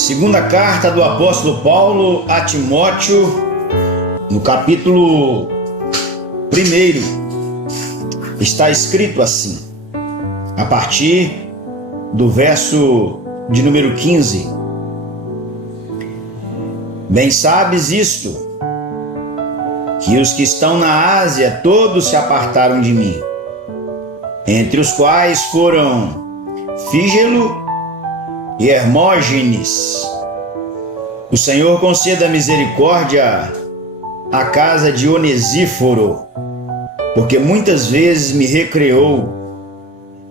Segunda carta do apóstolo Paulo a Timóteo, no capítulo 1, está escrito assim, a partir do verso de número 15. Bem sabes isto, que os que estão na Ásia todos se apartaram de mim, entre os quais foram Fígelo e Hermógenes. O Senhor conceda misericórdia à casa de Onesíforo, porque muitas vezes me recreou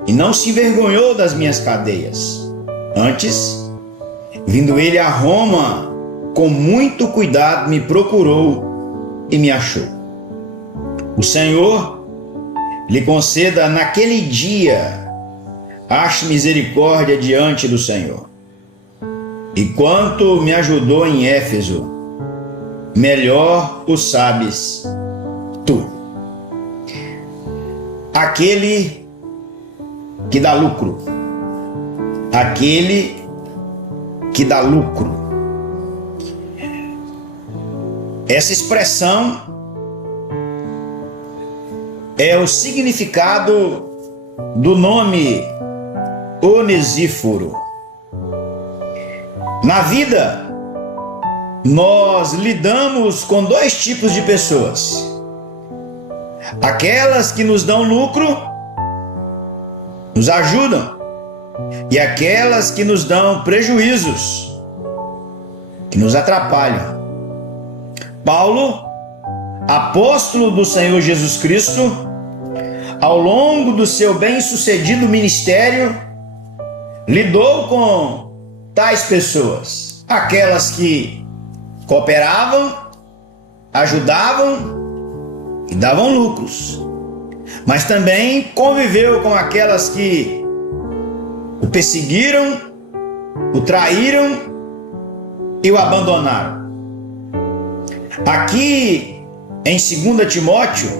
e não se envergonhou das minhas cadeias. Antes, vindo ele a Roma, com muito cuidado me procurou e me achou. O Senhor lhe conceda naquele dia ache misericórdia diante do Senhor. E quanto me ajudou em Éfeso, melhor o sabes tu. Aquele que dá lucro. Aquele que dá lucro. Essa expressão é o significado do nome Onesíforo. Na vida, nós lidamos com dois tipos de pessoas: aquelas que nos dão lucro, nos ajudam, e aquelas que nos dão prejuízos, que nos atrapalham. Paulo, apóstolo do Senhor Jesus Cristo, ao longo do seu bem-sucedido ministério, lidou com tais pessoas, aquelas que cooperavam, ajudavam e davam lucros, mas também conviveu com aquelas que o perseguiram, o traíram e o abandonaram. Aqui em 2 Timóteo,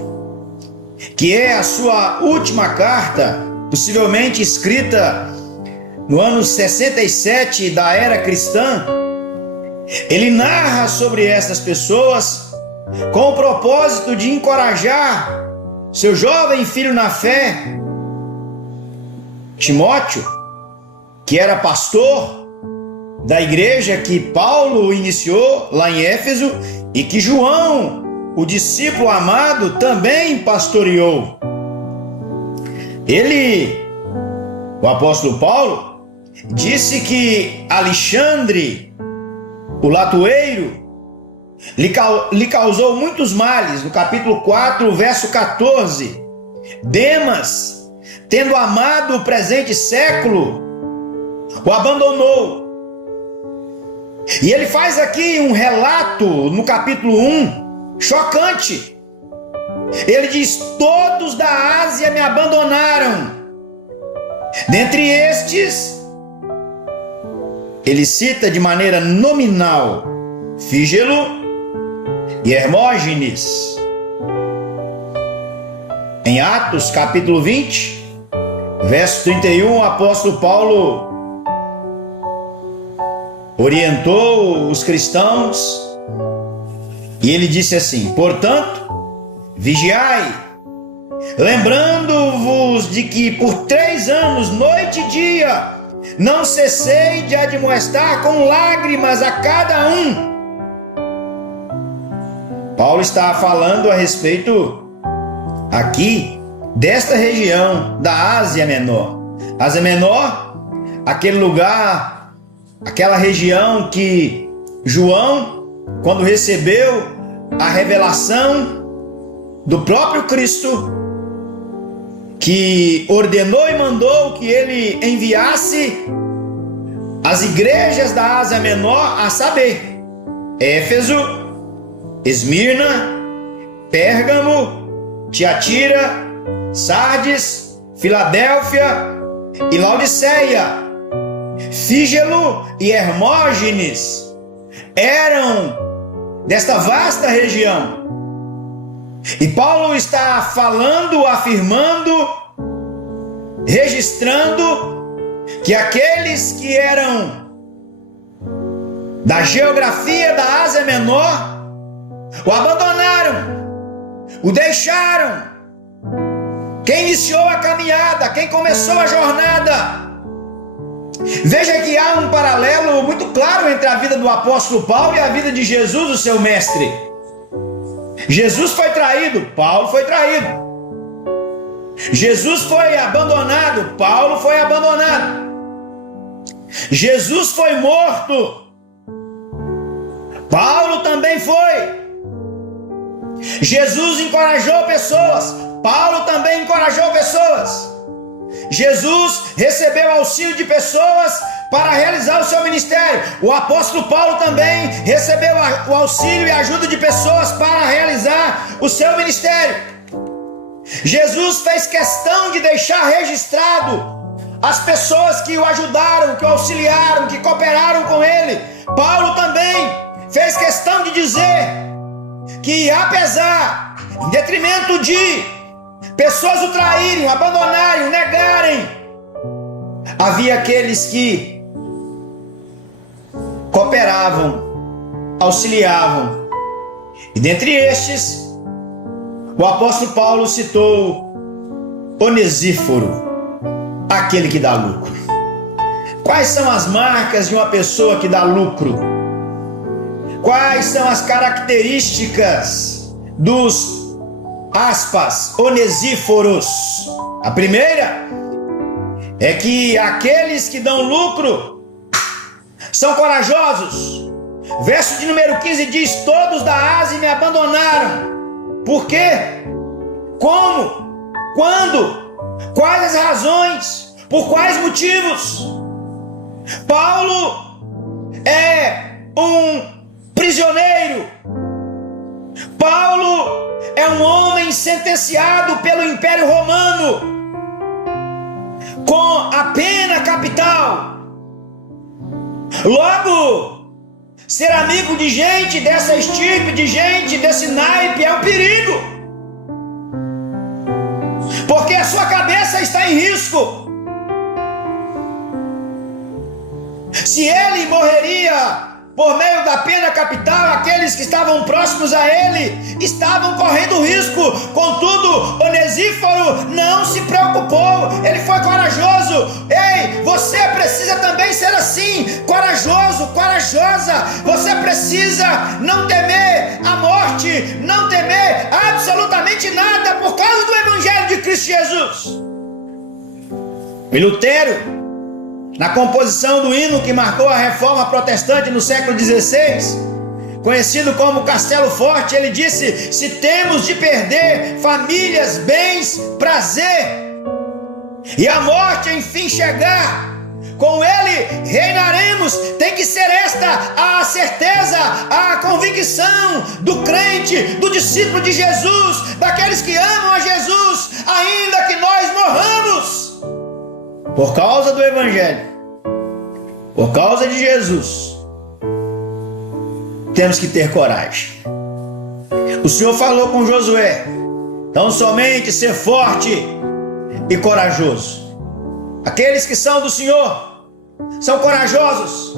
que é a sua última carta, possivelmente escrita no ano 67 da era cristã, ele narra sobre essas pessoas com o propósito de encorajar seu jovem filho na fé, Timóteo, que era pastor da igreja que Paulo iniciou lá em Éfeso e que João, o discípulo amado, também pastoreou. O apóstolo Paulo, disse que Alexandre, o latoeiro, lhe causou muitos males. No capítulo 4, verso 14. Demas, tendo amado o presente século, o abandonou. E ele faz aqui um relato no capítulo 1, chocante. Ele diz: todos da Ásia me abandonaram. Dentre estes, ele cita de maneira nominal Fígelo e Hermógenes. Em Atos capítulo 20, verso 31, o apóstolo Paulo orientou os cristãos e ele disse assim: portanto, vigiai, lembrando-vos de que por 3 anos, noite e dia, não cessei de admoestar com lágrimas a cada um. Paulo está falando a respeito aqui desta região da Ásia Menor. Ásia Menor, aquele lugar, aquela região que João, quando recebeu a revelação do próprio Cristo, que ordenou e mandou que ele enviasse as igrejas da Ásia Menor, a saber, Éfeso, Esmirna, Pérgamo, Tiatira, Sardes, Filadélfia e Laodiceia. Fígelo e Hermógenes eram desta vasta região. E Paulo está falando, afirmando, registrando que aqueles que eram da geografia da Ásia Menor, o abandonaram, o deixaram. Quem iniciou a caminhada, quem começou a jornada. Veja que há um paralelo muito claro entre a vida do apóstolo Paulo e a vida de Jesus, o seu mestre. Jesus foi traído, Paulo foi traído. Jesus foi abandonado, Paulo foi abandonado. Jesus foi morto, Paulo também foi. Jesus encorajou pessoas, Paulo também encorajou pessoas. Jesus recebeu auxílio de pessoas para realizar o seu ministério. O apóstolo Paulo também recebeu o auxílio e ajuda de pessoas para realizar o seu ministério. Jesus fez questão de deixar registrado as pessoas que o ajudaram, que o auxiliaram, que cooperaram com ele. Paulo também fez questão de dizer que, apesar, em detrimento de pessoas o traírem, o abandonarem, o negarem, havia aqueles que cooperavam, auxiliavam. E dentre estes, o apóstolo Paulo citou Onesíforo, aquele que dá lucro. Quais são as marcas de uma pessoa que dá lucro? Quais são as características dos aspas, onesíforos? A primeira é que aqueles que dão lucro são corajosos. Verso de número 15 diz: todos da Ásia me abandonaram. Por quê? Como? Quando? Quais as razões? Por quais motivos? Paulo é um prisioneiro. Paulo é um homem sentenciado pelo Império Romano com a pena capital. Logo, ser amigo de gente dessa estirpe, de gente desse naipe, é um perigo, porque a sua cabeça está em risco. Se ele morreria por meio da pena capital, aqueles que estavam próximos a ele estavam correndo risco. Contudo, Onesíforo não se preocupou, ele foi corajoso. Ei, você precisa também ser assim, corajoso, corajosa. Você precisa não temer a morte, não temer absolutamente nada por causa do Evangelho de Cristo Jesus. E Lutero, na composição do hino que marcou a reforma protestante no século XVI, conhecido como Castelo Forte, ele disse: se temos de perder famílias, bens, prazer, e a morte enfim chegar, com ele reinaremos. Tem que ser esta a certeza, a convicção do crente, do discípulo de Jesus, daqueles que amam a Jesus, ainda que nós morramos. Por causa do Evangelho, por causa de Jesus, temos que ter coragem. O Senhor falou com Josué: tão somente ser forte e corajoso. Aqueles que são do Senhor são corajosos.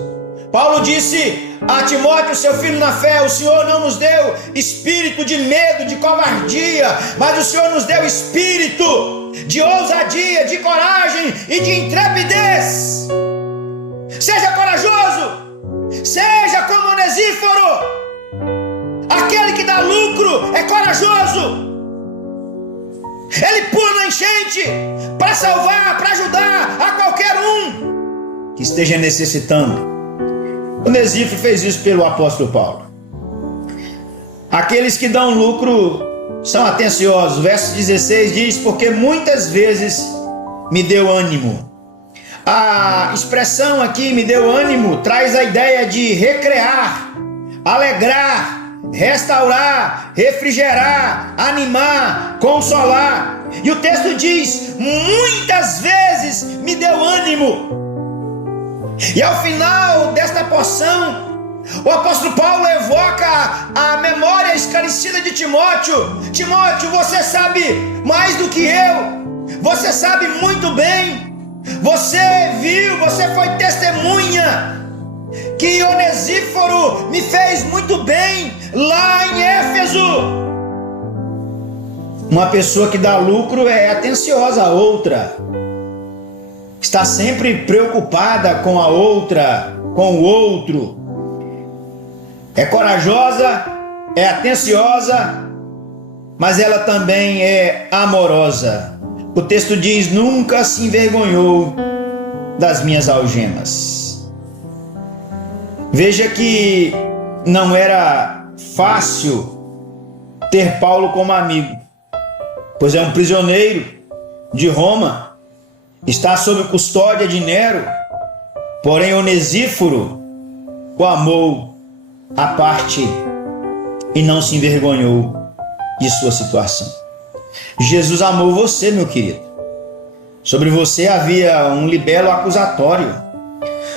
Paulo disse a Timóteo, seu filho na fé: o Senhor não nos deu espírito de medo, de covardia, mas o Senhor nos deu espírito de ousadia, de coragem e de intrepidez. Seja corajoso, seja como Onesíforo. Aquele que dá lucro é corajoso. Ele pula na enchente para salvar, para ajudar a qualquer um que esteja necessitando. Onesíforo fez isso pelo apóstolo Paulo. Aqueles que dão lucro são atenciosos. Verso 16 diz: porque muitas vezes me deu ânimo. A expressão aqui, me deu ânimo, traz a ideia de recrear, alegrar, restaurar, refrigerar, animar, consolar. E o texto diz: muitas vezes me deu ânimo. E ao final desta porção, o apóstolo Paulo evoca a memória esclarecida de Timóteo. Timóteo, você sabe mais do que eu, você sabe muito bem, você viu, você foi testemunha que Onesíforo me fez muito bem lá em Éfeso. Uma pessoa que dá lucro é atenciosa à outra, está sempre preocupada com a outra, com o outro, é corajosa, é atenciosa, mas ela também é amorosa. O texto diz: nunca se envergonhou das minhas algemas. Veja que não era fácil ter Paulo como amigo, pois é um prisioneiro de Roma, está sob custódia de Nero. Porém, Onesíforo o amou à parte e não se envergonhou de sua situação. Jesus amou você, meu querido. Sobre você havia um libelo acusatório,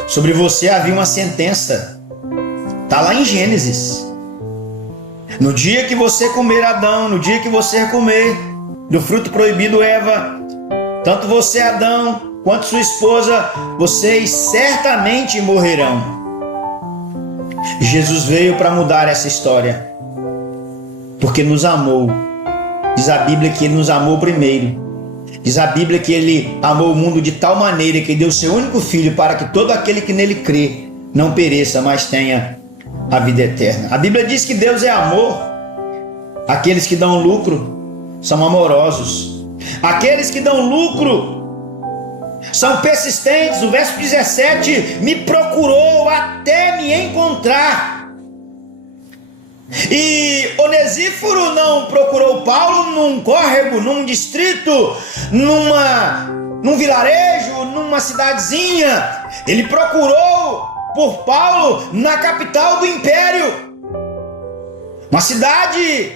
sobre você havia uma sentença. Está lá em Gênesis. No dia que você comer, Adão, no dia que você comer do fruto proibido, Eva, tanto você, Adão, quanto sua esposa, vocês certamente morrerão. Jesus veio para mudar essa história, porque nos amou. Diz a Bíblia que Ele nos amou primeiro. Diz a Bíblia que Ele amou o mundo de tal maneira que deu seu único Filho para que todo aquele que nele crê não pereça, mas tenha a vida eterna. A Bíblia diz que Deus é amor. Aqueles que dão lucro são amorosos. Aqueles que dão lucro são persistentes. O verso 17: me procurou até me encontrar. E Onesíforo não procurou Paulo num córrego, num distrito, num vilarejo, numa cidadezinha. Ele procurou por Paulo na capital do império, uma cidade,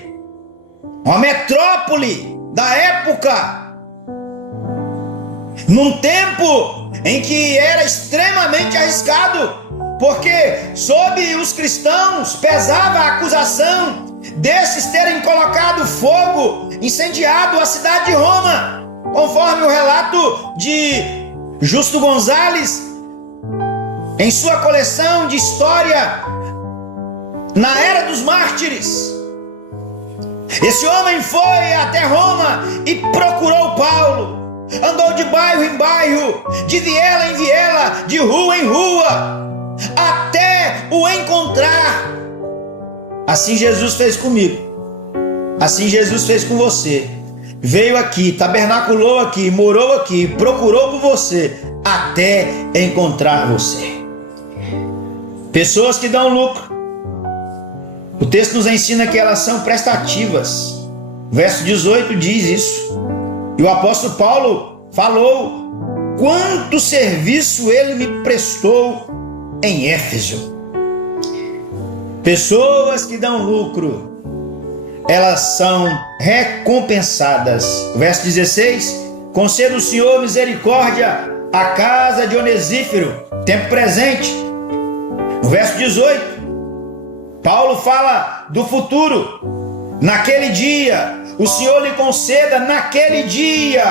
uma metrópole da época, num tempo em que era extremamente arriscado, porque sobre os cristãos pesava a acusação desses terem colocado fogo, incendiado a cidade de Roma, conforme o relato de Justo Gonzalez em sua coleção de história na Era dos Mártires. Esse homem foi até Roma e procurou Paulo, andou de bairro em bairro, de viela em viela, de rua em rua, até o encontrar. Assim Jesus fez comigo, assim Jesus fez com você. Veio aqui, tabernaculou aqui, morou aqui, procurou por você, até encontrar você. Pessoas que dão lucro, o texto nos ensina que elas são prestativas. Verso 18 diz isso. E o apóstolo Paulo falou quanto serviço ele me prestou em Éfeso. Pessoas que dão lucro, elas são recompensadas. Verso 16: conceda o Senhor misericórdia à casa de Onesíforo, tempo presente. No verso 18, Paulo fala do futuro. Naquele dia, o Senhor lhe conceda naquele dia,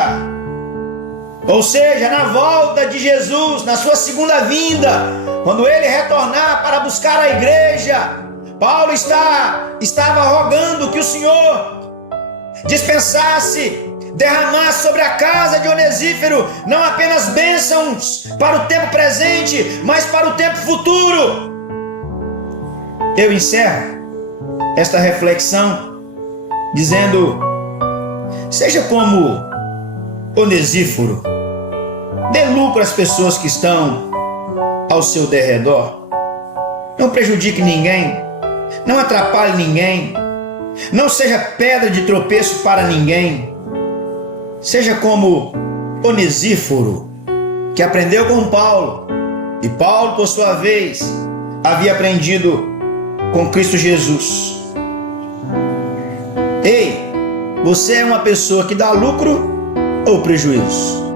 ou seja, na volta de Jesus, na sua segunda vinda, quando ele retornar para buscar a igreja. Paulo estava rogando que o Senhor dispensasse, derramasse sobre a casa de Onesíforo não apenas bênçãos para o tempo presente, mas para o tempo futuro. Eu encerro esta reflexão dizendo: seja como Onesíforo, dê lucro às pessoas que estão ao seu derredor, não prejudique ninguém, não atrapalhe ninguém, não seja pedra de tropeço para ninguém. Seja como Onesíforo, que aprendeu com Paulo, e Paulo, por sua vez, havia aprendido com Cristo Jesus. Ei, você é uma pessoa que dá lucro ou prejuízo?